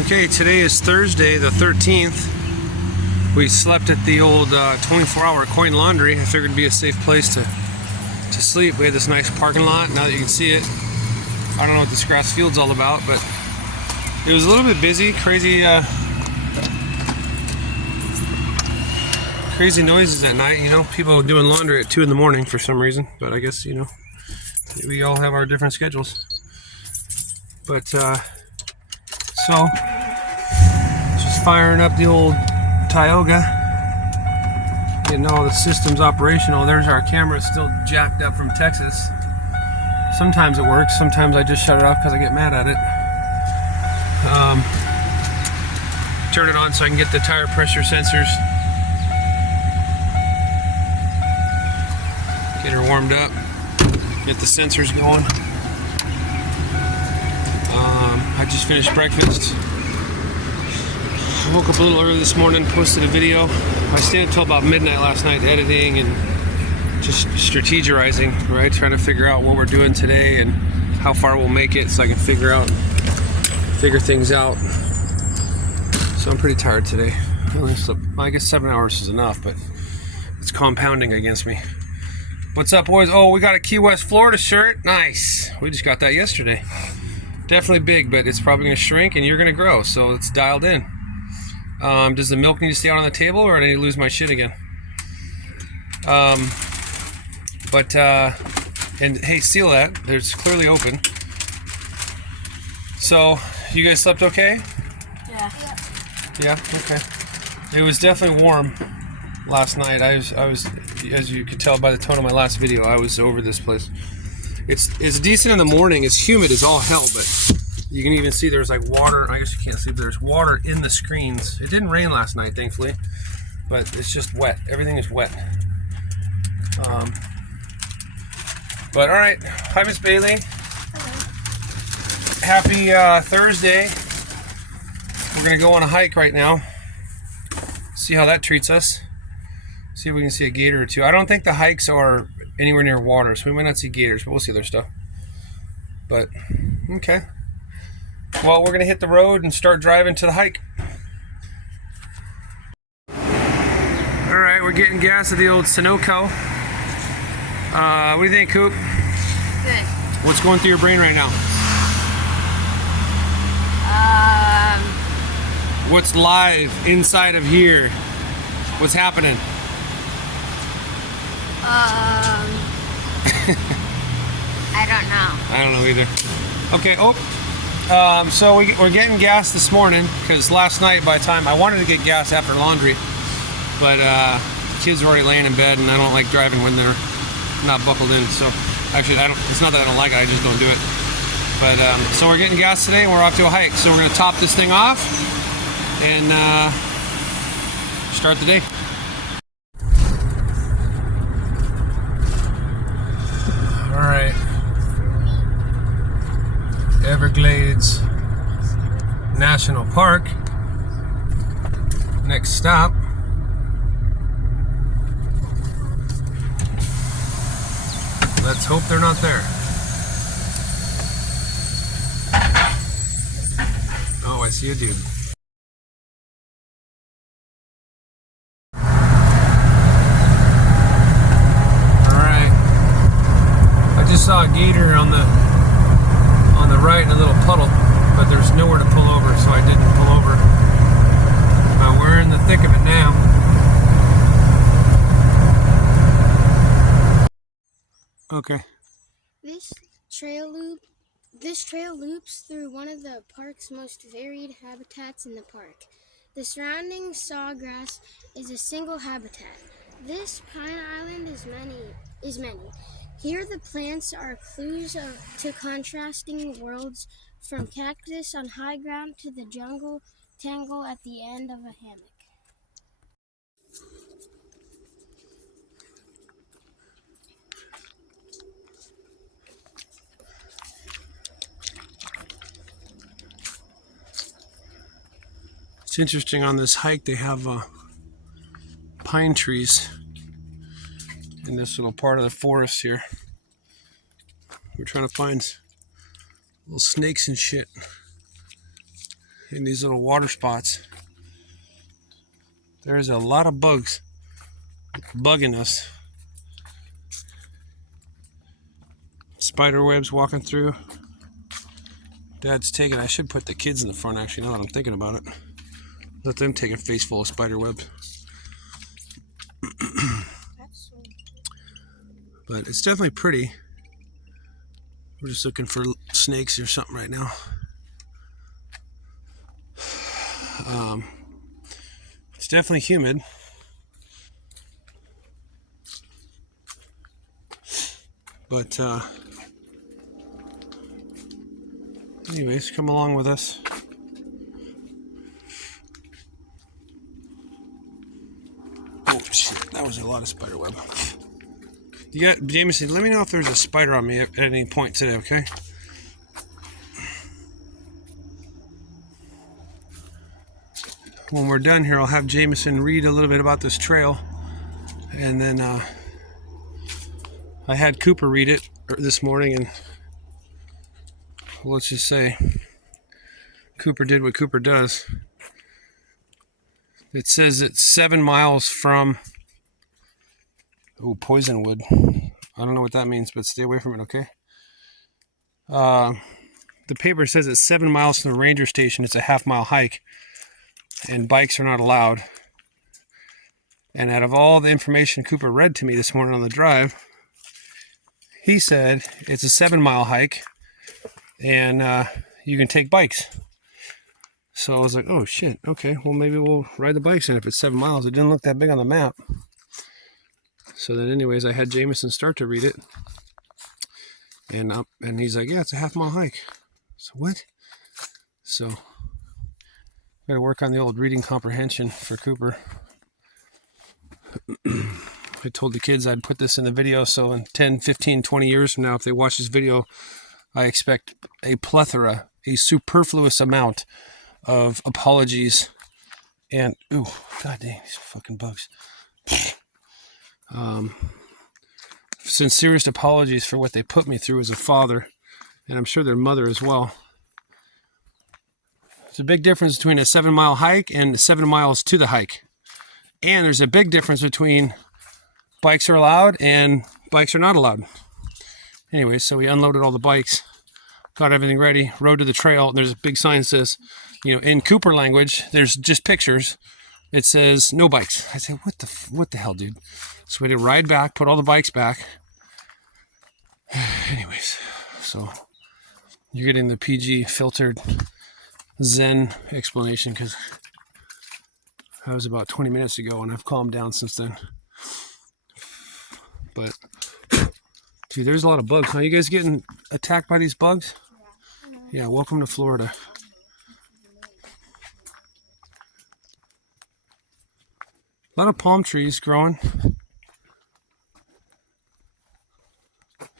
Okay, today is Thursday the 13th. We slept at the old 24-hour coin laundry. I figured it'd be a safe place to sleep. We had this nice parking lot. Now that you can see it, I don't know what this grass field's all about, but it was a little bit busy. Crazy noises at night. You know, people doing laundry at 2 in the morning for some reason. But I guess, you know, we all have our different schedules. But so just firing up the old Tioga, getting all the systems operational. There's our camera, still jacked up from Texas. Sometimes it works, sometimes I just shut it off because I get mad at it. Turn it on so I can get the tire pressure sensors. Get her warmed up, get the sensors going. I just finished breakfast. I woke up a little early this morning, posted a video. I stayed until about midnight last night editing and just strategizing, right? Trying to figure out what we're doing today and how far we'll make it so I can figure things out. So I'm pretty tired today. I guess 7 hours is enough, but it's compounding against me. What's up, boys? Oh, we got a Key West, Florida shirt. Nice. We just got that yesterday. Definitely big, but it's probably going to shrink and you're going to grow, so it's dialed in. Does the milk need to stay out on the table, or do I need to lose my shit again? And hey, seal that. There's clearly open. So, you guys slept okay? Yeah. Yeah. Okay. It was definitely warm last night. I was, as you could tell by the tone of my last video, I was over this place. It's decent in the morning. It's humid as all hell, but you can even see there's like water. I guess you can't see, but there's water in the screens. It didn't rain last night, thankfully, but it's just wet. Everything is wet. But all right. Hi, Miss Bailey. Hello. Happy Thursday. We're gonna go on a hike right now. See how that treats us. See if we can see a gator or two. I don't think the hikes are anywhere near water, so we might not see gators, but we'll see other stuff. But okay. Well, we're gonna hit the road and start driving to the hike. All right, we're getting gas at the old Sunoco. What do you think, Coop? Good. What's going through your brain right now? What's live inside of here? What's happening? I don't know. I don't know either. Okay. So we're getting gas this morning because last night, by the time I wanted to get gas after laundry, but kids are already laying in bed, and I don't like driving when they're not buckled in. So actually, it's not that I don't like it; I just don't do it. But so we're getting gas today, and we're off to a hike. So we're gonna top this thing off and start the day. All right. Everglades National Park. Next stop. Let's hope they're not there. Oh, I see a dude. Alright. I just saw a gator on the right in a little puddle, but there's nowhere to pull over, so I didn't pull over. We're in the thick of it now. Okay. This trail loops through one of the park's most varied habitats in the park. The surrounding sawgrass is a single habitat. This pine island is many. Here the plants are clues to contrasting worlds, from cactus on high ground to the jungle tangle at the end of a hammock. It's interesting, on this hike they have pine trees in this little part of the forest here. We're trying to find little snakes and shit. in these little water spots. There's a lot of bugs bugging us. Spider webs walking through. Dad's taking, I should put the kids in the front actually, now that I'm thinking about it. Let them take a face full of spider webs. But it's definitely pretty. We're just looking for snakes or something right now. It's definitely humid. But anyways, come along with us. Oh shit, that was a lot of spider web. You got Jameson, let me know if there's a spider on me at any point today, okay? When we're done here, I'll have Jameson read a little bit about this trail, and then I had Cooper read it this morning, and let's just say Cooper did what Cooper does. It says it's 7 miles from Poisonwood. I don't know what that means, but stay away from it, okay? The paper says it's 7 miles from the ranger station. It's a half-mile hike, and bikes are not allowed. And out of all the information Cooper read to me this morning on the drive, he said it's a 7-mile hike, and you can take bikes. So I was like, oh shit, okay, well maybe we'll ride the bikes, and if it's 7 miles, it didn't look that big on the map. So then anyways, I had Jameson start to read it, and he's like, yeah, it's a half-mile hike. So what? So gotta work on the old reading comprehension for Cooper. I told the kids I'd put this in the video, so in 10, 15, 20 years from now, if they watch this video, I expect a plethora, a superfluous amount of apologies and, ooh, god dang, these fucking bugs. Sincerest apologies for what they put me through as a father, and I'm sure their mother as well. There's a big difference between a 7-mile hike and 7 miles to the hike. And there's a big difference between bikes are allowed and bikes are not allowed. Anyway, so we unloaded all the bikes, got everything ready, rode to the trail, and there's a big sign that says, you know, in Cooper language, there's just pictures. It says no bikes. I said, what the hell, dude? So we had to ride back, put all the bikes back. Anyways, so you're getting the PG filtered Zen explanation because that was about 20 minutes ago, and I've calmed down since then. But dude, there's a lot of bugs. Are you guys getting attacked by these bugs? Yeah, welcome to Florida. A lot of palm trees growing.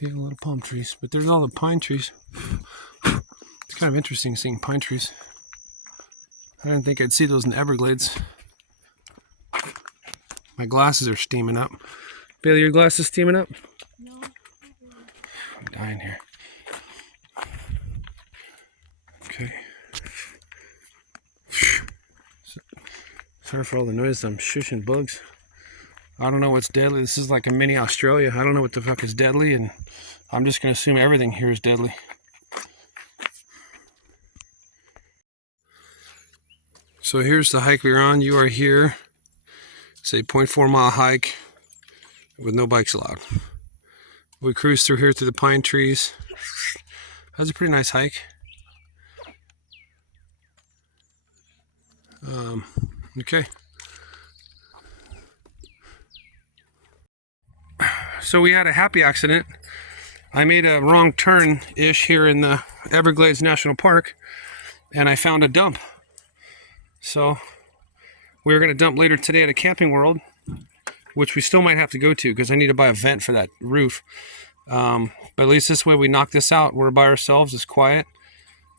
Yeah, a lot of palm trees, but there's all the pine trees. It's kind of interesting seeing pine trees. I didn't think I'd see those in the Everglades. My glasses are steaming up. Bailey, your glasses steaming up? No. I'm dying here. Okay. Sorry for all the noise. I'm shushing bugs. I don't know what's deadly. This is like a mini Australia. I don't know what the fuck is deadly, and I'm just going to assume everything here is deadly. So here's the hike we're on. You are here. It's a 0.4 mile hike with no bikes allowed. We cruised through here through the pine trees. That was a pretty nice hike. Okay. So we had a happy accident. I made a wrong turn-ish here in the Everglades National Park, and I found a dump. So we were going to dump later today at a Camping World, which we still might have to go to because I need to buy a vent for that roof. But at least this way we knock this out. We're by ourselves. It's quiet.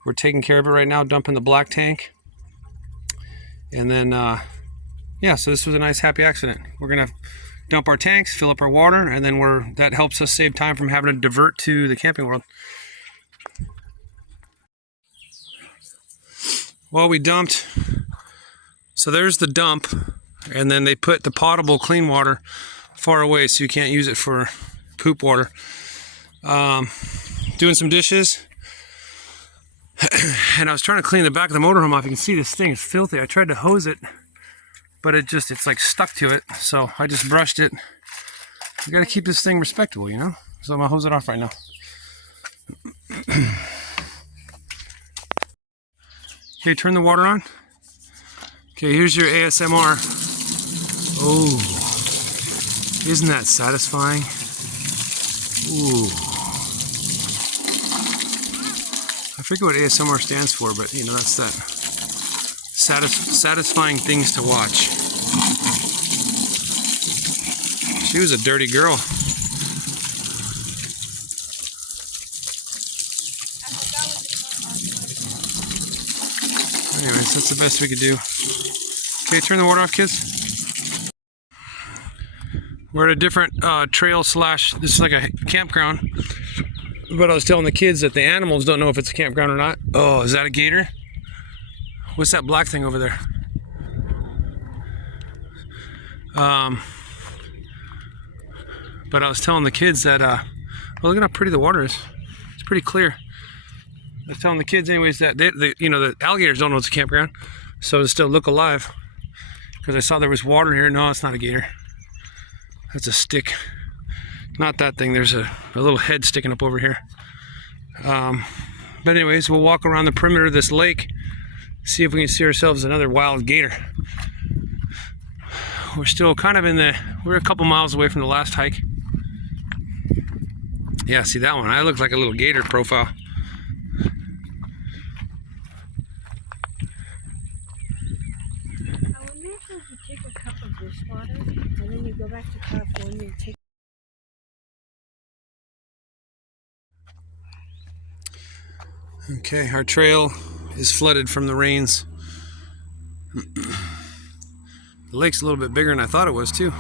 We're taking care of it right now, dumping the black tank. And then, yeah, so this was a nice happy accident. We're going to dump our tanks, fill up our water, and then that helps us save time from having to divert to the Camping World. Well, we dumped. So there's the dump, and then they put the potable clean water far away so you can't use it for poop water. Doing some dishes. And I was trying to clean the back of the motorhome off. You can see this thing is filthy. I tried to hose it, but it's like stuck to it. So I just brushed it. You gotta keep this thing respectable, you know? So I'm gonna hose it off right now. Okay, turn the water on. Okay, here's your ASMR. Oh, isn't that satisfying? Ooh. I forget what ASMR stands for, but you know, that's that satisfying things to watch. She was a dirty girl. Anyways, that's the best we could do. Okay, turn the water off, kids. We're at a different trail slash, this is like a campground. But I was telling the kids that the animals don't know if it's a campground or not. Oh, is that a gator? What's that black thing over there? But I was telling the kids that, well, look at how pretty the water is. It's pretty clear. I was telling the kids anyways that, you know, the alligators don't know it's a campground. So to still look alive. Because I saw there was water here. No, it's not a gator. That's a stick. Not that thing. There's a little head sticking up over here. But anyways, we'll walk around the perimeter of this lake. See if we can see ourselves another wild gator. We're still kind of we're a couple miles away from the last hike. Yeah, see that one? I look like a little gator profile. I wonder if you take a cup of this water and then you go back to California and take. Okay, our trail is flooded from the rains. The lake's a little bit bigger than I thought it was too.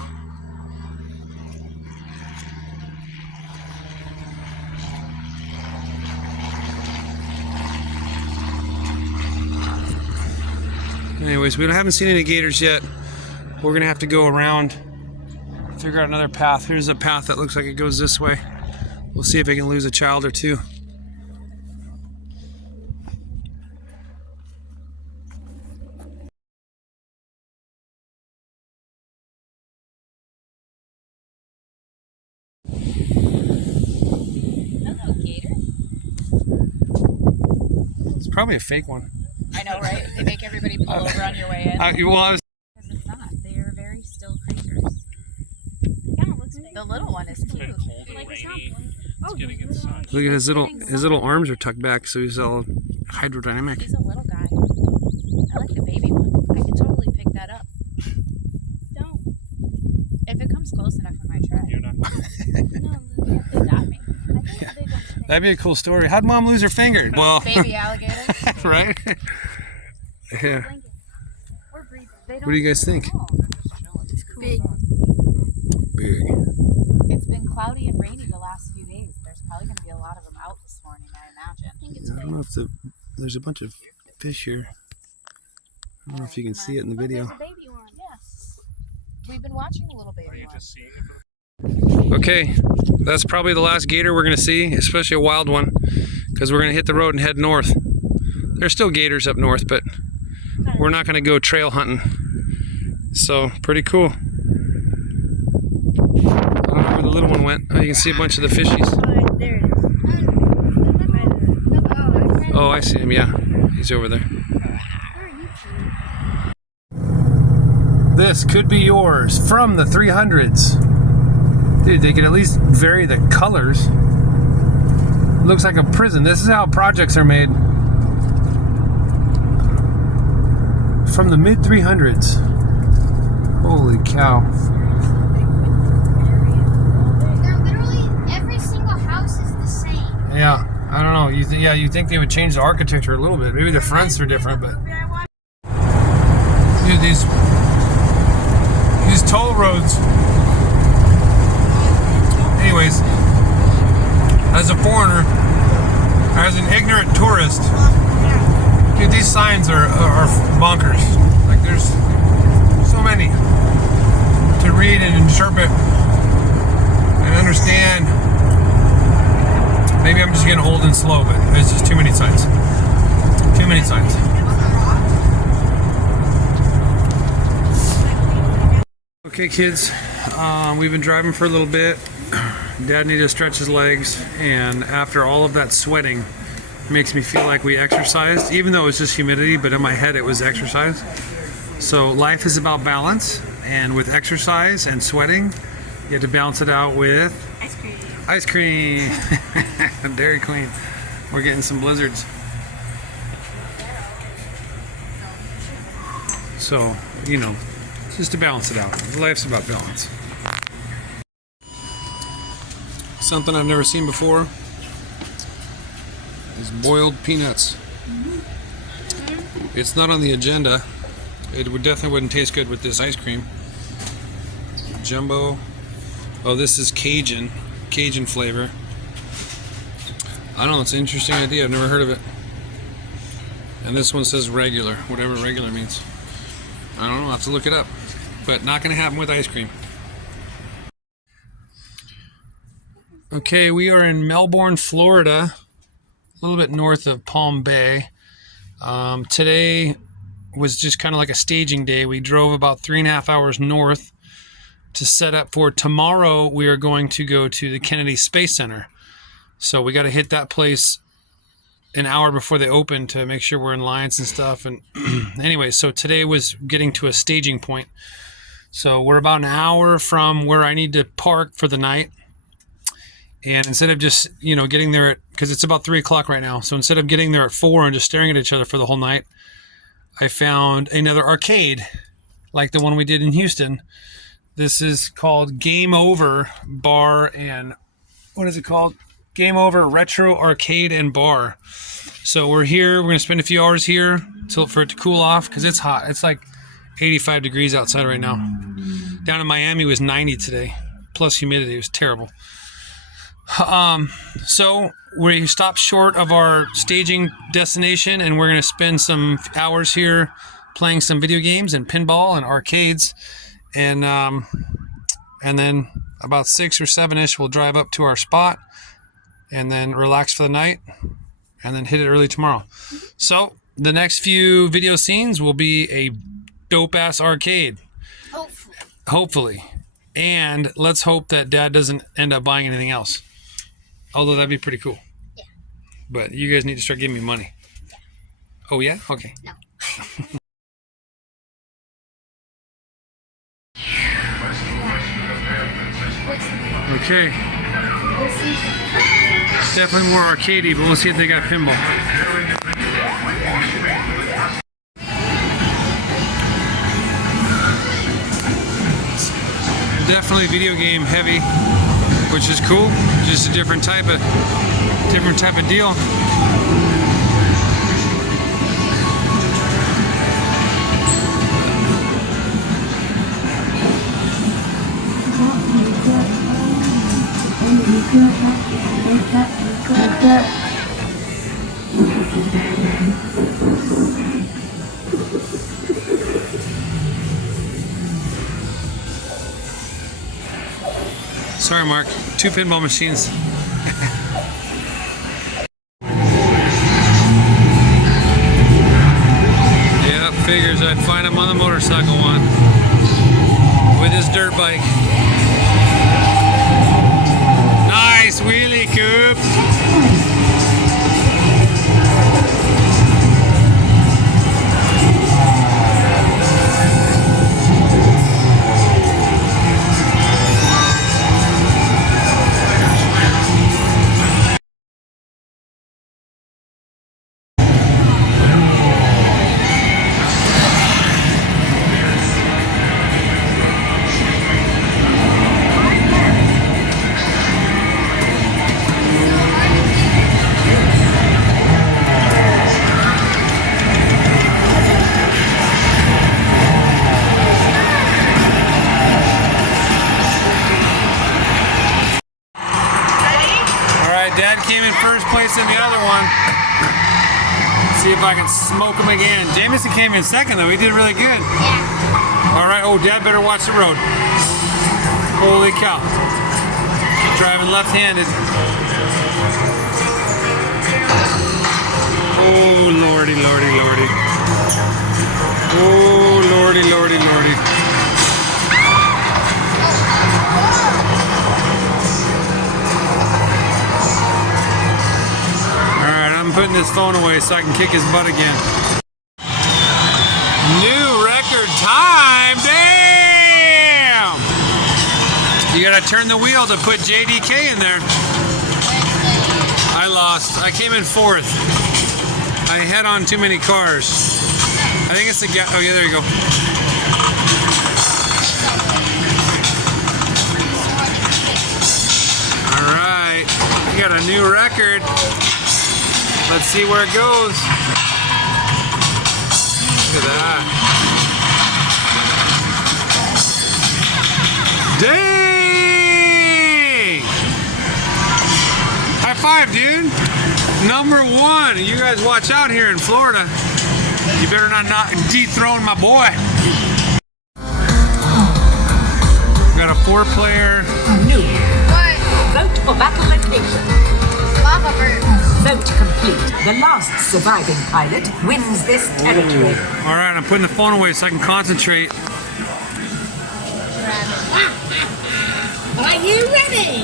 Anyways, we haven't seen any gators yet. We're gonna have to go around, figure out another path. Here's a path that looks like it goes this way. We'll see if we can lose a child or two. Hello, gator. It's probably a fake one. I know, right? They make everybody pull over on your way in. Well, I was. Because it's not. They are very still creatures. Yeah, it looks big. The little one is cute. Like it's not. Oh, Look at his little arms are tucked back, so he's all hydrodynamic. He's a little guy. I like the baby one. I could totally pick that up. don't. If it comes close enough, I might try. You're not. No, They got me. That'd be a cool story. How'd Mom lose her finger? Well, Baby alligator. right? Yeah. What do you guys think? big. Big. It's been cloudy and rainy the last few days. There's probably going to be a lot of them out this morning, I imagine. I don't know if there's a bunch of fish here. I don't know if you can see it in the video. There's a baby one. Yes. We've been watching a little baby one. Okay, that's probably the last gator we're going to see, especially a wild one, because we're going to hit the road and head north. There's still gators up north, but we're not going to go trail hunting. So, pretty cool. I don't know where the little one went. Oh, you can see a bunch of the fishies. Oh, there it is. Oh, I see him, yeah. He's over there. This could be yours from the 300s. Dude, they could at least vary the colors. Looks like a prison. This is how projects are made. From the mid 300s. Holy cow. They're literally, every single house is the same. Yeah, I don't know. You think they would change the architecture a little bit. Maybe the fronts are different, but dude, these toll roads. Anyways, as a foreigner, as an ignorant tourist, Dude, these signs are bonkers. Like, there's so many to read and interpret and understand. Maybe I'm just getting old and slow, but there's just too many signs. Too many signs. Okay, kids, we've been driving for a little bit. Dad needed to stretch his legs, and after all of that sweating, it makes me feel like we exercised, even though it was just humidity, but in my head it was exercise. So life is about balance, and with exercise and sweating, you have to balance it out with Ice cream. ice cream. Dairy Queen. We're getting some blizzards. So, you know, just to balance it out. Life's about balance. Something I've never seen before is boiled peanuts. It's not on the agenda. It would definitely wouldn't taste good with this ice cream. Jumbo. Oh, this is Cajun flavor. I don't know, it's an interesting idea. I've never heard of it. And this one says regular, whatever regular means. I don't know, I'll have to look it up. But not gonna happen with ice cream. Okay, we are in Melbourne, Florida, a little bit north of Palm Bay. Today was just kind of like a staging day. We drove about 3.5 hours north to set up for tomorrow. We are going to go to the Kennedy Space Center. So we got to hit that place an hour before they open to make sure we're in lines and stuff. And anyway, so today was getting to a staging point. So we're about an hour from where I need to park for the night. And instead of just, you know, getting there because it's about 3 o'clock right now. So instead of getting there at 4 and just staring at each other for the whole night, I found another arcade like the one we did in Houston. This is called Game Over Bar and, what is it called? Game Over Retro Arcade and Bar. So we're here. We're going to spend a few hours here for it to cool off because it's hot. It's like 85 degrees outside right now. Down in Miami it was 90 today, plus humidity. It was terrible. So we stopped short of our staging destination, and we're going to spend some hours here playing some video games and pinball and arcades. And then about 6 or 7-ish, we'll drive up to our spot and then relax for the night and then hit it early tomorrow. So the next few video scenes will be a dope-ass arcade. Hopefully. And let's hope that Dad doesn't end up buying anything else. Although that'd be pretty cool. Yeah. But you guys need to start giving me money. Yeah. Oh, yeah? Okay. No. Okay. It's definitely more arcadey, but we'll see if they got pinball. Definitely video game heavy, which is cool. Just a different type of deal. Sorry, Mark. 2 pinball machines. Yeah, figures I'd find him on the motorcycle one with his dirt bike. Nice wheelie, Coop. I can smoke him again. Jameson came in second though. He did really good. Yeah. All right. Oh, Dad better watch the road. Holy cow. Driving left-handed. Oh, lordy, lordy, lordy. Oh, lordy, lordy, lordy. Alright, I'm putting this phone away so I can kick his butt again. New record time! Damn! You gotta turn the wheel to put JDK in there. I lost. I came in fourth. I had on too many cars. I think it's the gap. Oh yeah, there you go. All right, we got a new record. Let's see where it goes. Look at that. Dang! High five, dude. Number one. You guys watch out here in Florida. You better not dethrone my boy. Got a 4-player. New. What? Vote for battle location. Lava bird. Vote complete. The last surviving pilot wins this territory. All right, I'm putting the phone away so I can concentrate. Are you ready?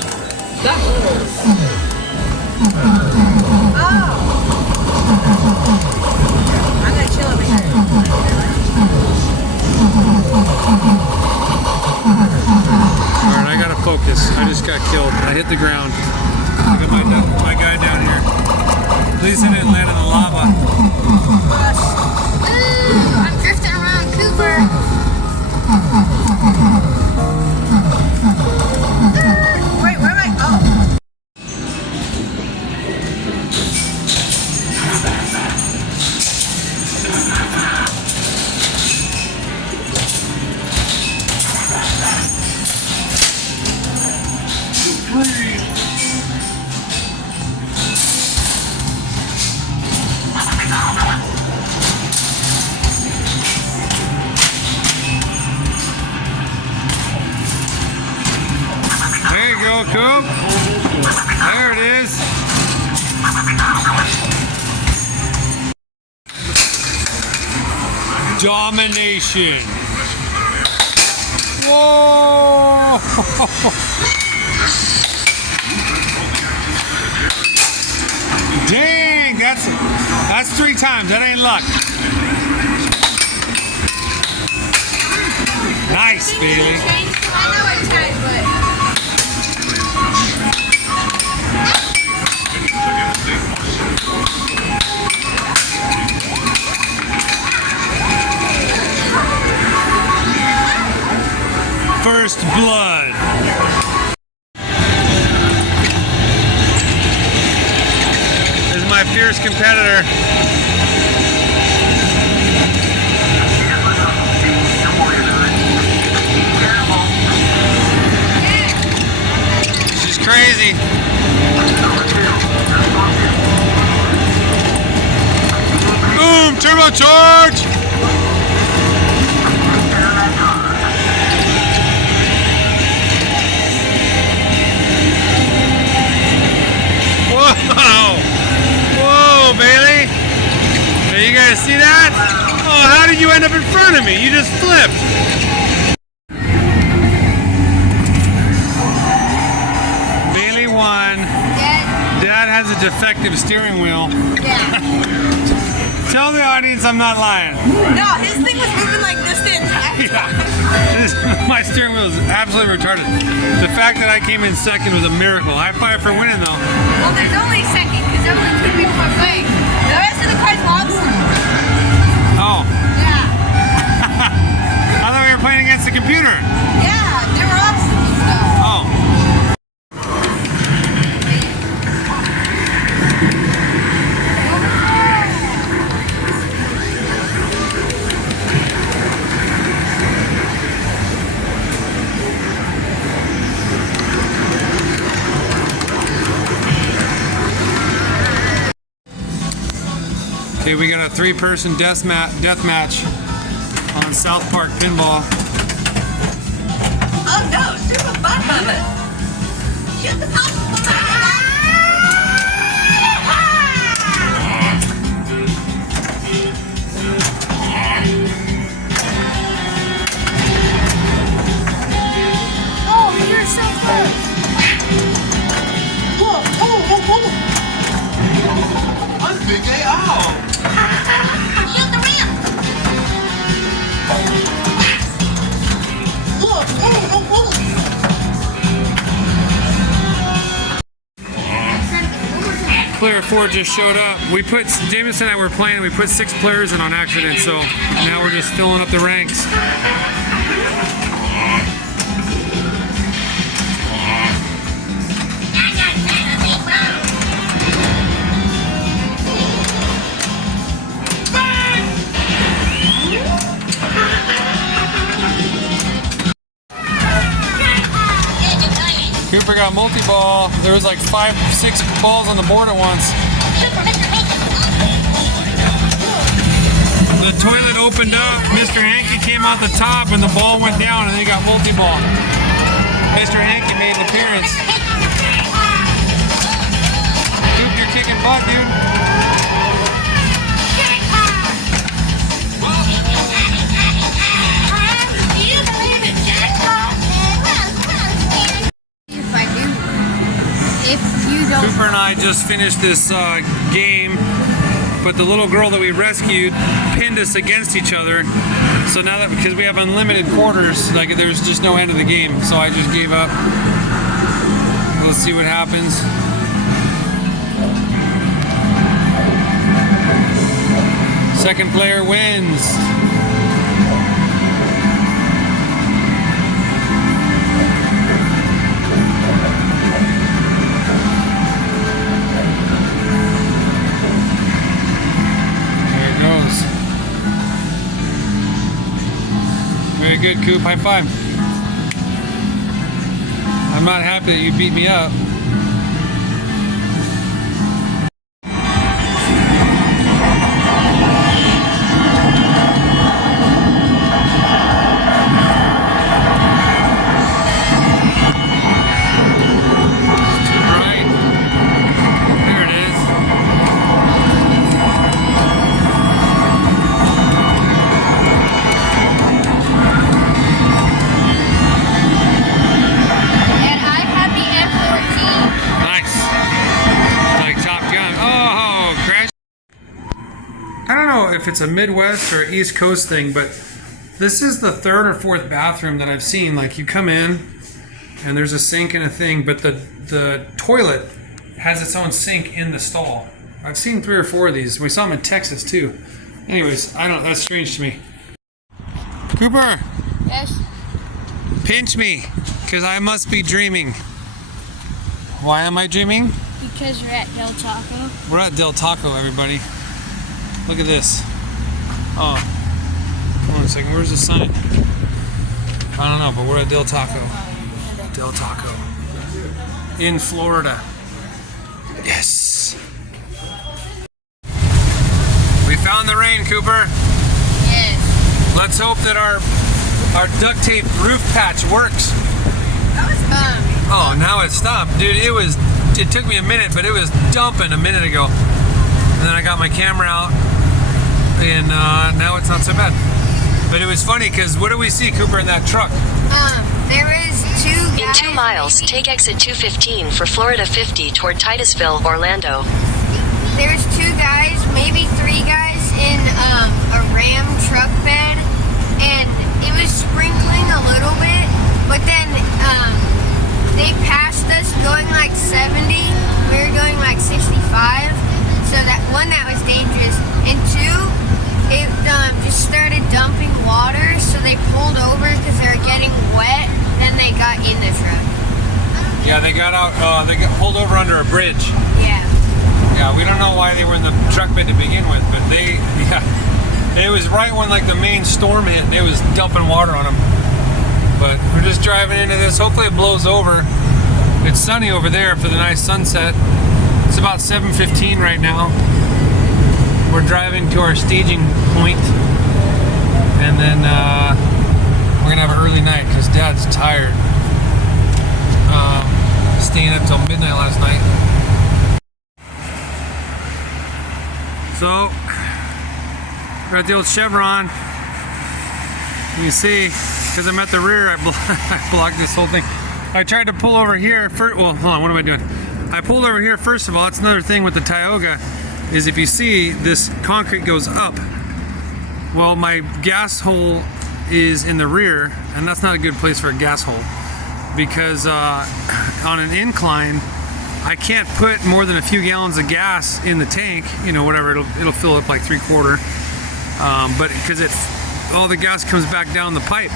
I'm gonna chill over here. All right, I gotta focus. I just got killed. I hit the ground. I got my guy down here. Please hit it and land in the lava. Ooh, I'm drifting around Cooper. Wait, where am I? Oh. There you go, Coop. There it is. Domination. Whoa! Dang, that's 3 times. That ain't luck. Nice, Bailey. I know it's tight, but. First blood. This is my fierce competitor. She's crazy. Boom! Turbocharge! Whoa! Whoa, Bailey! Hey, you guys see that? Oh, how did you end up in front of me? You just flipped. Bailey won. Dad has a defective steering wheel. Yeah. Tell the audience I'm not lying. No, his thing was moving like this the entire time. My steering wheel is absolutely retarded. The fact that I came in second was a miracle. High five for winning, though. Well, there's only a second because only 2 people are playing. The rest of the cards lost. Oh, Yeah. I thought we were playing against the computer. Yeah, there were obstacles though. Oh. Okay, we got a 3-person death match on South Park Pinball. Oh no, super fun moment. Shoot the pop. Oh, you're so close. I think they are. Shoot the ramp. Player 4 just showed up. Jameson and I were playing, we put 6 players in on accident, so now we're just filling up the ranks. Cooper got multi-ball. There was like 5, 6 balls on the board at once. The toilet opened up. Mr. Hankey came out the top and the ball went down and they got multi-ball. Mr. Hankey made an appearance. Coop, you're kicking butt, dude. If you don't. Cooper and I just finished this game, but the little girl that we rescued pinned us against each other. So now that, because we have unlimited quarters, like there's just no end of the game, so I just gave up. Let's see what happens. Second player wins. Very good, Coop. High five. I'm not happy that you beat me up. If it's a Midwest or East Coast thing, but this is the 3rd or 4th bathroom that I've seen. Like, you come in and there's a sink and a thing, but the toilet has its own sink in the stall. I've seen 3 or 4 of these. We saw them in Texas too. Anyways, that's strange to me. Cooper. Yes. Pinch me, because I must be dreaming. Why am I dreaming? Because you're at Del Taco. We're at Del Taco, everybody. Look at this. Oh, hold on a second. Where's the sign? I don't know, but we're at Del Taco. Del Taco. In Florida. Yes. We found the rain, Cooper. Yes. Let's hope that our duct tape roof patch works. That was Oh, now it stopped. Dude, it took me a minute, but it was dumping a minute ago. And then I got my camera out. And now it's not so bad. But it was funny because what do we see, Cooper, in that truck? There is 2 guys. In 2 miles, take exit 215 for Florida 50 toward Titusville, Orlando. There's 2 guys, maybe 3 guys in a Ram truck bed, and it was sprinkling a little bit, but then they passed us going like 70. We were going like 65. So that was dangerous. And 2, it just started dumping water, so they pulled over because they were getting wet. Then they got in the truck. Yeah, they got out. They got pulled over under a bridge. Yeah. Yeah, we don't know why they were in the truck bed to begin with, but it was right when like the main storm hit, and it was dumping water on them. But we're just driving into this. Hopefully it blows over. It's sunny over there for the nice sunset. It's about 7:15 right now. we're driving to our staging point, and then we're gonna have an early night because Dad's tired. Staying up till midnight last night. So we're at the old Chevron. You see, because I'm at the rear, I blocked this whole thing. I tried to pull over here first. Well, hold on, what am I doing? I pulled over here first of all. That's another thing with the Tioga, is if you see, this concrete goes up. Well, my gas hole is in the rear, and that's not a good place for a gas hole, because on an incline, I can't put more than a few gallons of gas in the tank. You know, whatever, it'll fill up like 3/4. But because all the gas comes back down the pipe.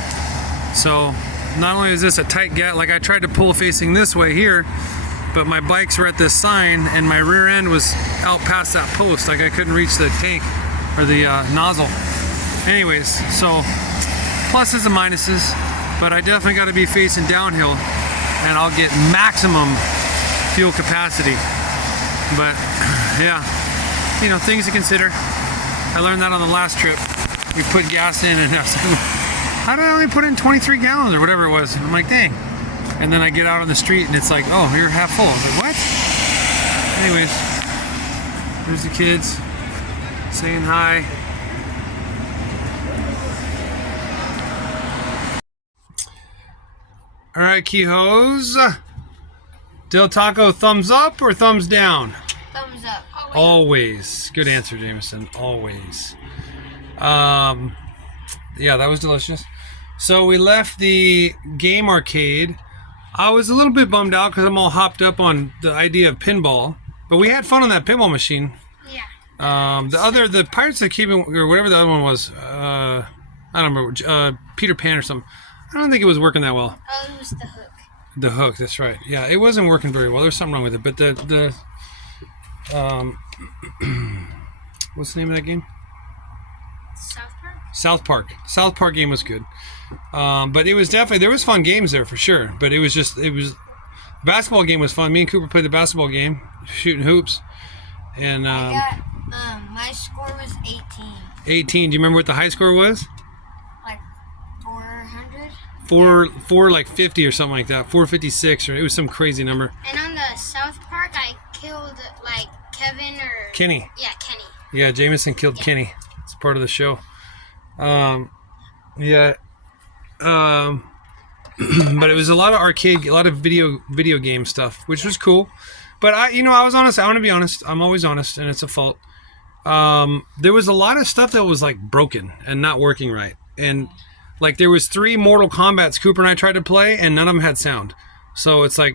So not only is this a tight gas, like I tried to pull facing this way here, but my bikes were at this sign and my rear end was out past that post. Like I couldn't reach the tank or the nozzle. Anyways, so pluses and minuses, but I definitely got to be facing downhill and I'll get maximum fuel capacity. But yeah, you know, things to consider. I learned that on the last trip. We put gas in and I was like, how did I only put in 23 gallons or whatever it was? And I'm like, dang. And then I get out on the street and it's like, oh, you're half full. I was like, what? Anyways, there's the kids saying hi. All right, Quijos. Del Taco, thumbs up or thumbs down? Thumbs up. Always. Good answer, Jameson. Always. Yeah, that was delicious. So we left the game arcade. I was a little bit bummed out because I'm all hopped up on the idea of pinball, but we had fun on that pinball machine. Yeah. The Pirates of the Caribbean, or whatever the other one was, I don't remember, Peter Pan or something. I don't think it was working that well. Oh, it was the hook. The hook, that's right. Yeah, it wasn't working very well. There's something wrong with it. But what's the name of that game? South Park. South Park game was good. But it was definitely, there was fun games there for sure. But the basketball game was fun. Me and Cooper played the basketball game, shooting hoops. And my score was 18. 18. Do you remember what the high score was? Like 400. Four like 50 or something like that. 456, or it was some crazy number. And on the South Park, I killed like Kevin or Kenny. Yeah, Kenny. Yeah, Jameson killed Kenny. It's part of the show. Yeah. But it was a lot of arcade, a lot of video game stuff, which was cool. But I was honest. I want to be honest. I'm always honest, and it's a fault. There was a lot of stuff that was like broken and not working right. And like there was 3 Mortal Kombats Cooper and I tried to play, and none of them had sound. So it's like,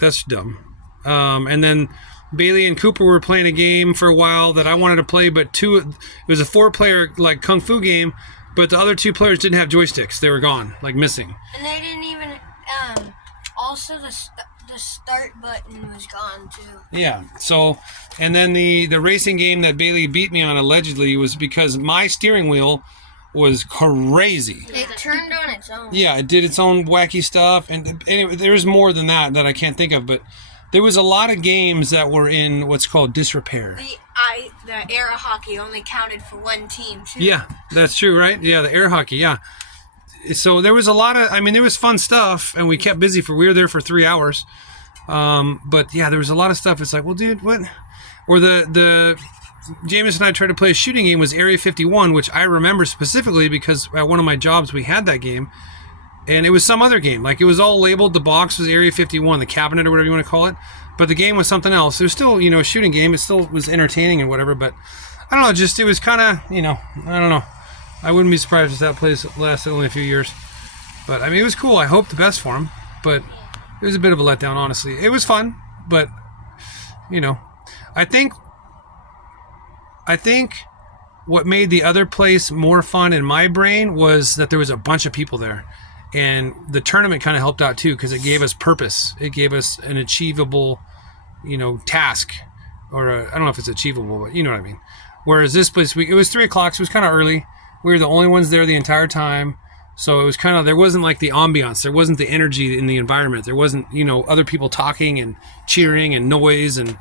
that's dumb. And then Bailey and Cooper were playing a game for a while that I wanted to play, but it was a 4-player like Kung Fu game, but the other 2 players didn't have joysticks. They were gone, like missing. And they didn't even. Also, the start button was gone too. Yeah. So, and then the racing game that Bailey beat me on allegedly was because my steering wheel was crazy. It turned on its own. Yeah, it did its own wacky stuff, and anyway, there's more than that I can't think of, but there was a lot of games that were in what's called disrepair. The air hockey only counted for 1 team too. Yeah, that's true, right? Yeah, the air hockey, yeah. So there was a lot of, there was fun stuff, and we kept busy we were there for 3 hours. But yeah, there was a lot of stuff. It's like, well, dude, what? Or the James and I tried to play a shooting game, was Area 51, which I remember specifically because at one of my jobs we had that game. And it was some other game. Like, it was all labeled, the box was Area 51, the cabinet or whatever you want to call it. But the game was something else. It was still, a shooting game. It still was entertaining and whatever. But I don't know, it was kind of, I don't know. I wouldn't be surprised if that place lasted only a few years. But, it was cool. I hope the best for him. But it was a bit of a letdown, honestly. It was fun. But, I think what made the other place more fun in my brain was that there was a bunch of people there. And the tournament kind of helped out too, because it gave us purpose. It gave us an achievable, task, or I don't know if it's achievable, but you know what I mean. Whereas this place, it was 3 o'clock, so it was kind of early. We were the only ones there the entire time, so it was kind of, there wasn't like the ambiance, there wasn't the energy in the environment, there wasn't, other people talking and cheering and noise and.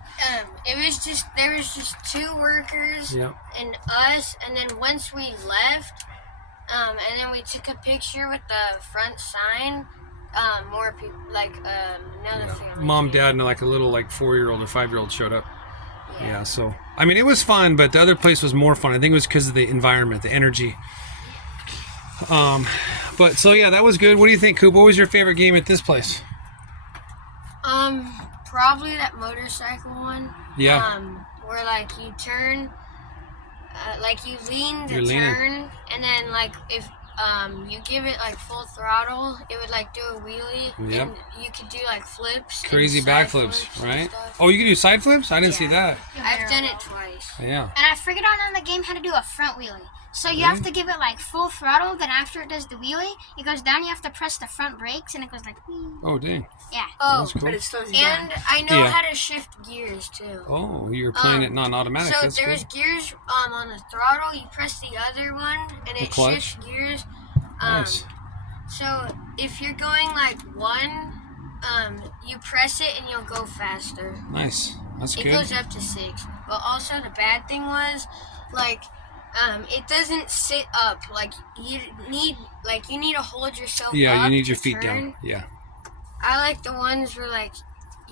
It was just there was just 2 workers Yep. and us, and then once we left, and then we took a picture with the front sign. More people, like another family. Mom, dad, and like a little like 4-year-old or 5-year-old showed up. Yeah. So I mean, it was fun, but the other place was more fun. I think it was because of the environment, the energy. But so yeah, that was good. What do you think, Coop? What was your favorite game at this place? Probably that motorcycle one. Yeah. Where like you turn, like you lean to You're leaning. turn, and then like if you give it like full throttle, it would like do a wheelie, Yep. and you could do like flips, and Crazy side backflips, flips and right? stuff. Oh, you can do side flips? I didn't see that. I've done it twice. Yeah. And I figured out on the game how to do a front wheelie. So you have to give it like full throttle, then after it does the wheelie, it goes down, you have to press the front brakes, and it goes like, whee. Oh, dang. Yeah. Oh, That's cool. But it slows you down. and I know Yeah. how to shift gears too. Oh, you're playing it non-automatic. So That's there's good. gears on the throttle. You press the other one, and The it clutch? shifts gears. Nice. So if you're going like 1, you press it and you'll go faster. Nice. That's It good. goes up to 6. But also the bad thing was, like, it doesn't sit up. Like you need to hold yourself. Yeah, up you need your to feet turn. down. Yeah. I like the ones where like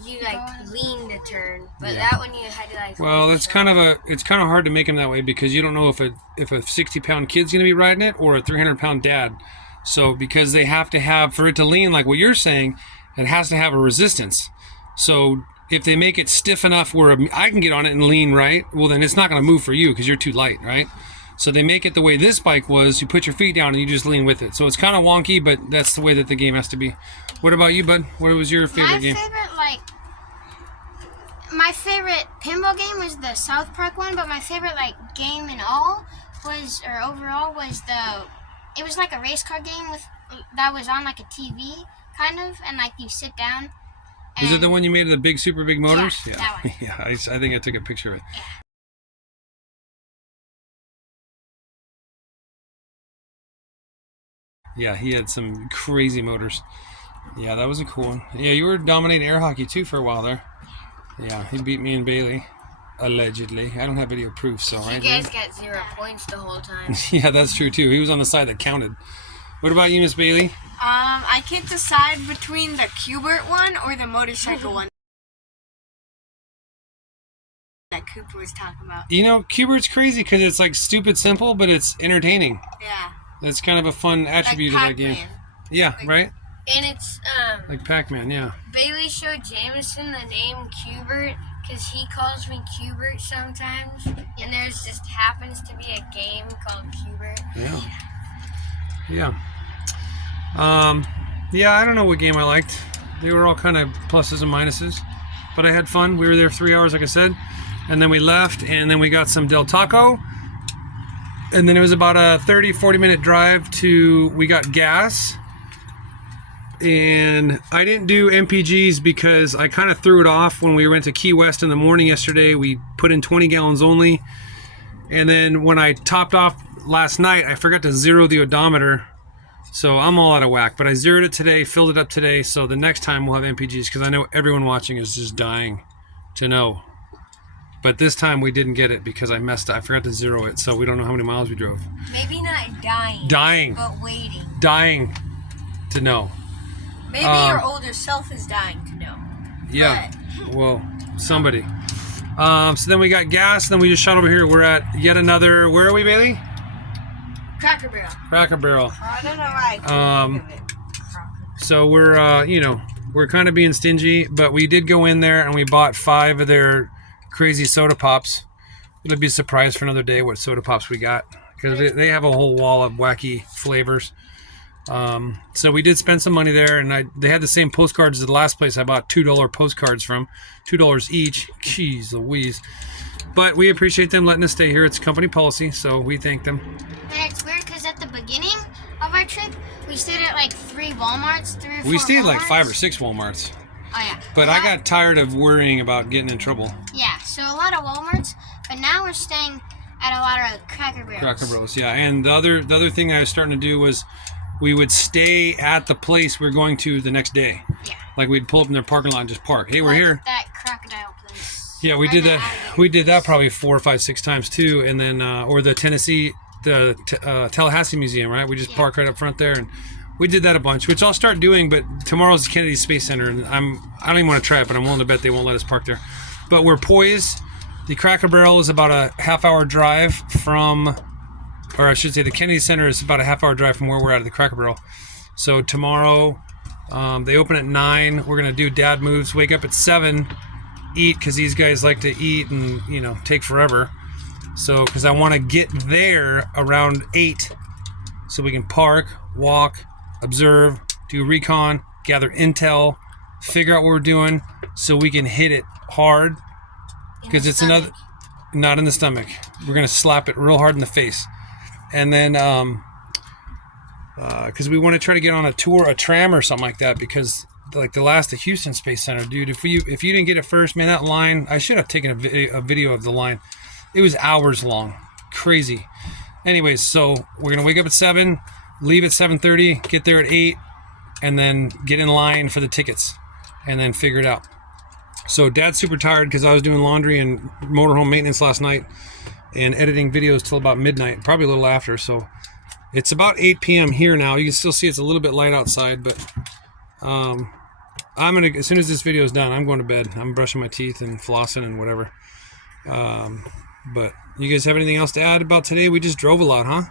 you like lean to turn, but Yeah. that one you had to like. Well, hold that's yourself. it's kind of hard to make them that way because you don't know if a 60-pound kid's gonna be riding it or a 300-pound dad. So because they have to have, for it to lean like what you're saying, it has to have a resistance. So if they make it stiff enough where I can get on it and lean right, well then it's not gonna move for you because you're too light, right? So they make it the way this bike was. You put your feet down and you just lean with it. So it's kind of wonky, but that's the way that the game has to be. What about you, bud? What was your favorite game? My favorite pinball game was the South Park one, but my favorite game in all was, or overall, was it was like a race car game that was on like a TV kind of, and like you sit down. Is it the one you made of the big, super big motors? Yeah, that one. Yeah, I think I took a picture of it. Yeah, he had some crazy motors. Yeah, that was a cool one. Yeah, you were dominating air hockey too for a while there. Yeah, he beat me and Bailey, allegedly. I don't have video proof, so You right. guys got 0 points the whole time. Yeah, that's true too. He was on the side that counted. What about you, Miss Bailey? I can't decide between the Cubert one or the motorcycle one that Cooper was talking about. You know, Cubert's crazy because it's like stupid simple, but it's entertaining. Yeah. That's kind of a fun attribute of that game. Pac-Man. Yeah, right? And it's Like Pac-Man, yeah. Bailey showed Jameson the name Cubert because he calls me Cubert sometimes, and there's just happens to be a game called Cubert. Yeah. Yeah. Yeah, I don't know what game I liked. They were all kind of pluses and minuses. But I had fun. We were there 3 hours, like I said. And then we left, and then we got some Del Taco. And then it was about a 30, 40-minute drive to, we got gas. And I didn't do MPGs because I kind of threw it off when we went to Key West in the morning yesterday. We put in 20 gallons only. And then when I topped off last night, I forgot to zero the odometer. So I'm all out of whack. But I zeroed it today, filled it up today. So the next time we'll have MPGs because I know everyone watching is just dying to know. But this time we didn't get it because I messed up. I forgot to zero it. So we don't know how many miles we drove. Maybe not dying, Dying. but waiting. Dying to know. Maybe your older self is dying to know. Yeah. Well, somebody. So then we got gas. Then we just shot over here. We're at yet another. Where are we, Bailey? Cracker Barrel. Cracker Barrel. I don't know why I can't think of it. So we're we're kind of being stingy, but we did go in there and we bought 5 of their crazy soda pops. It'll be a surprise for another day what soda pops we got because they have a whole wall of wacky flavors. So we did spend some money there, and they had the same postcards as the last place I bought $2 postcards from, $2 each. Jeez Louise. But we appreciate them letting us stay here. It's company policy, so we thank them. And it's weird because at the beginning of our trip, we stayed at like 3 Walmarts, 3 or 4 We stayed at like Walmarts. 5 or 6 Walmarts. Oh yeah. But I got tired of worrying about getting in trouble. Yeah, so a lot of Walmarts, but now we're staying at a lot of Cracker Barrels. Cracker Barrels, yeah. And the other thing I was starting to do was we would stay at the place we were going to the next day. Yeah. Like we'd pull up in their parking lot and just park. Hey, we're Like here. That crocodile place. Yeah, we did that. We did that probably 4 or 5, 6 times too, and then or the Tallahassee Museum, right? We just park right up front there, and we did that a bunch, which I'll start doing. But tomorrow's the Kennedy Space Center, and I don't even want to try it, but I'm willing to bet they won't let us park there. But we're poised. The Cracker Barrel is about a half-hour drive from, or I should say, the Kennedy Center is about a half-hour drive from where we're at the Cracker Barrel. So tomorrow, they open at 9. We're gonna do dad moves. Wake up at 7. Eat, because these guys like to eat and take forever. So because I want to get there around 8 so we can park, walk, observe, do recon, gather intel, figure out what we're doing so we can hit it hard, because it's another, not in the stomach, we're gonna slap it real hard in the face. And then because we want to try to get on a tour, a tram or something like that, because like the Houston Space Center, dude, if you didn't get it first, man, that line, I should have taken a video of the line. It was hours long. Crazy. Anyways, so we're gonna wake up at 7, leave at 7:30, get there at 8, and then get in line for the tickets, and then figure it out. So dad's super tired because I was doing laundry and motorhome maintenance last night and editing videos till about midnight, probably a little after. So it's about 8 p.m. here now. You can still see it's a little bit light outside, but I'm gonna, as soon as this video is done, I'm going to bed. I'm brushing my teeth and flossing and whatever. But you guys have anything else to add about today? We just drove a lot, huh?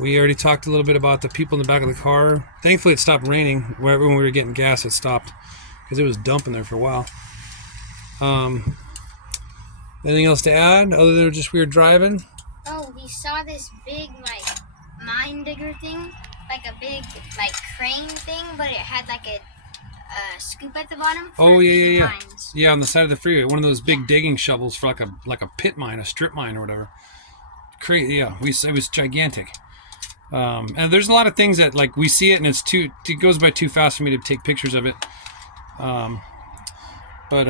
We already talked a little bit about the people in the back of the car. Thankfully, it stopped raining. When we were getting gas, it stopped because it was dumping there for a while. Anything else to add other than just we were driving? Oh, we saw this big mine digger thing, like a big crane thing, but it had like a scoop at the bottom. Oh yeah. Mines. Yeah, on the side of the freeway, one of those big digging shovels for like a pit mine, a strip mine or whatever. Crazy, yeah. It was gigantic. And there's a lot of things that we see it and it goes by too fast for me to take pictures of it. But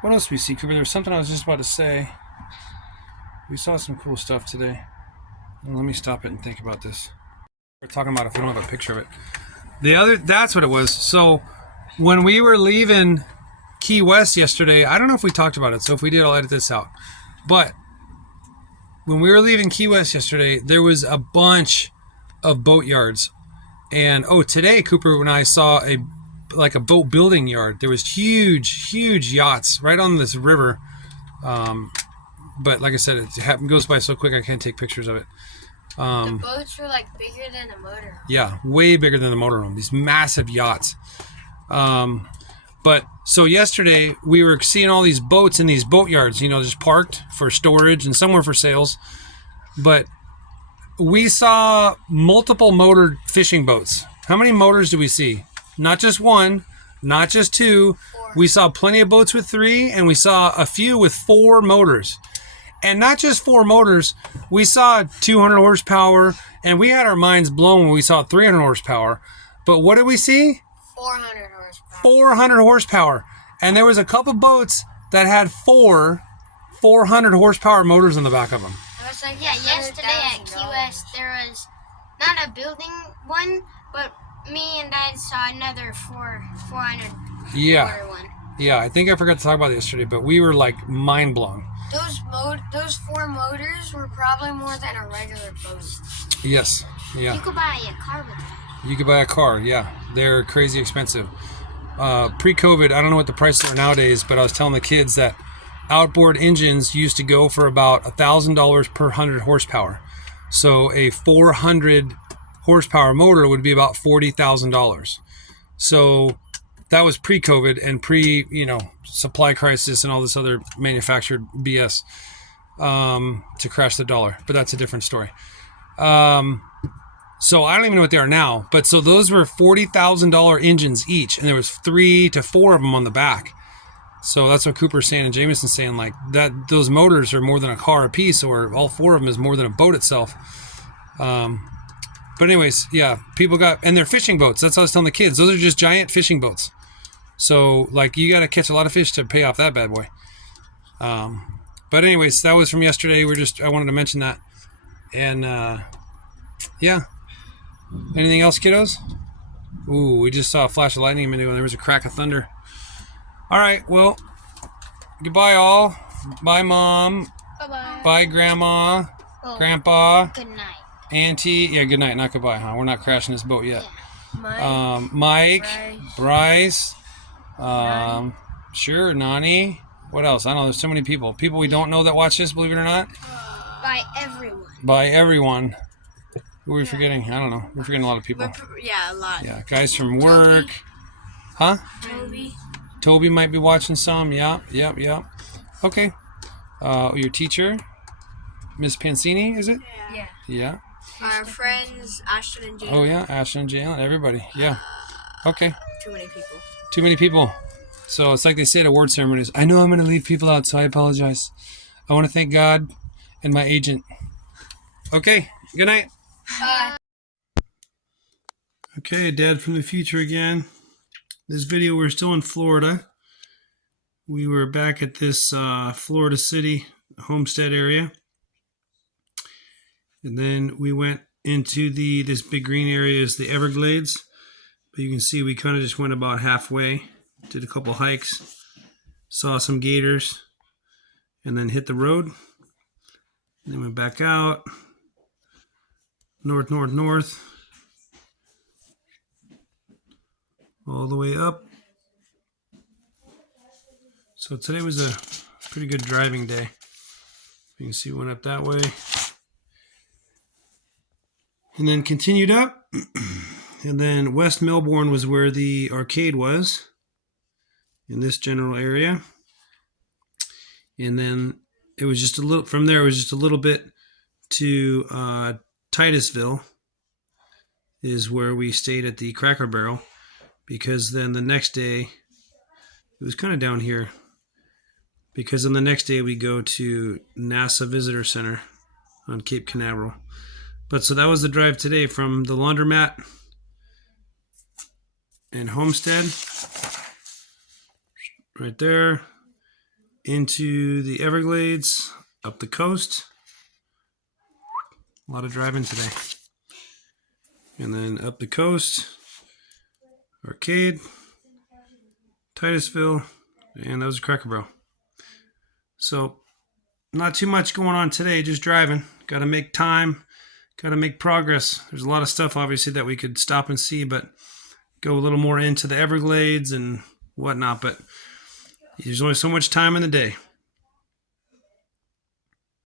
what else we see, Cooper? There was something I was just about to say. We saw some cool stuff today. Let me stop it and think about this. We're talking about if we don't have a picture of it. That's what it was. So when we were leaving Key West yesterday, I don't know if we talked about it, so if we did, I'll edit this out. But when we were leaving Key West yesterday, there was a bunch of boat yards. And today, Cooper and I saw a boat building yard. There was huge yachts right on this river. But like I said, it goes by so quick I can't take pictures of it. The boats were bigger than a motorhome. Yeah, way bigger than the motorhome. These massive yachts. But so yesterday we were seeing all these boats in these boat yards, just parked for storage and somewhere for sales. But we saw multiple motor fishing boats. How many motors do we see? Not just one, not just 2. 4. We saw plenty of boats with 3, and we saw a few with 4 motors. And not just 4 motors, we saw 200 horsepower, and we had our minds blown when we saw 300 horsepower. But what did we see? 400 horsepower. 400 horsepower. And there was a couple boats that had 400 horsepower motors on the back of them. It was yesterday at Key West, there was not a building one, but me and Dad saw another 400 motor one. Yeah, I think I forgot to talk about it yesterday, but we were mind blown. Those 4 motors were probably more than a regular boat. Yes, yeah. You could buy a car with that. You could buy a car, yeah. They're crazy expensive. Pre-COVID, I don't know what the prices are nowadays, but I was telling the kids that outboard engines used to go for about $1,000 per 100 horsepower. So a 400 horsepower motor would be about $40,000. So that was pre-COVID and supply crisis and all this other manufactured BS to crash the dollar. But that's a different story. So I don't even know what they are now. But so those were $40,000 engines each, and there was 3 to 4 of them on the back. So that's what Cooper's saying and Jameson's saying, that those motors are more than a car a piece, or all 4 of them is more than a boat itself. But anyways, yeah, people and they're fishing boats. That's what I was telling the kids. Those are just giant fishing boats. So you got to catch a lot of fish to pay off that bad boy. But anyways, that was from yesterday. I wanted to mention that. And yeah. Anything else, kiddos? Ooh, we just saw a flash of lightning a minute ago and there was a crack of thunder. All right, well, Goodbye, all. Bye, Mom. Bye-bye. Bye, Grandma. Oh, Grandpa. good night. Auntie. Yeah, good night. Not goodbye, huh? We're not crashing this boat yet. Mike. Mike. Bryce. Bryce. Sure, Nani. What else? I don't know. There's so many people. People we don't know that watch this, believe it or not. By everyone. By everyone. Who are we forgetting? I don't know. We're forgetting a lot of people. Yeah, a lot. Yeah, guys from work. Huh? Toby might be watching some. Yep. Okay. Your teacher, Miss Pancini, is it? Yeah. Yeah. Our friends, Ashton and Jane. Oh, yeah. Ashton and Jalen. Everybody. Yeah. Okay. Too many people. Too many people. So it's like they say at award ceremonies. I know I'm going to leave people out, so I apologize. I want to thank God and my agent. Okay. Good night. Okay, Dad from the future again. This video, we're still in Florida. We were back at this Florida City homestead area. And then we went into this big green area is the Everglades. But you can see we kind of just went about halfway. Did a couple hikes. Saw some gators. And then hit the road. And then went back out. North. All the way up. So today was a pretty good driving day. You can see we went up that way. And then continued up. And then West Melbourne was where the arcade was. In this general area. And then it was just a little, from there it was just a little bit to Titusville is where we stayed at the Cracker Barrel. Because then the next day, it was kind of down here. Because then the next day we go to NASA Visitor Center on Cape Canaveral. But so that was the drive today from the laundromat and Homestead, right there, into the Everglades, up the coast. A lot of driving today. And then up the coast. Arcade, Titusville, and that was Cracker Barrel. So, not too much going on today, just driving. Got to make time, got to make progress. There's a lot of stuff, obviously, that we could stop and see, but go a little more into the Everglades and whatnot. But there's only so much time in the day.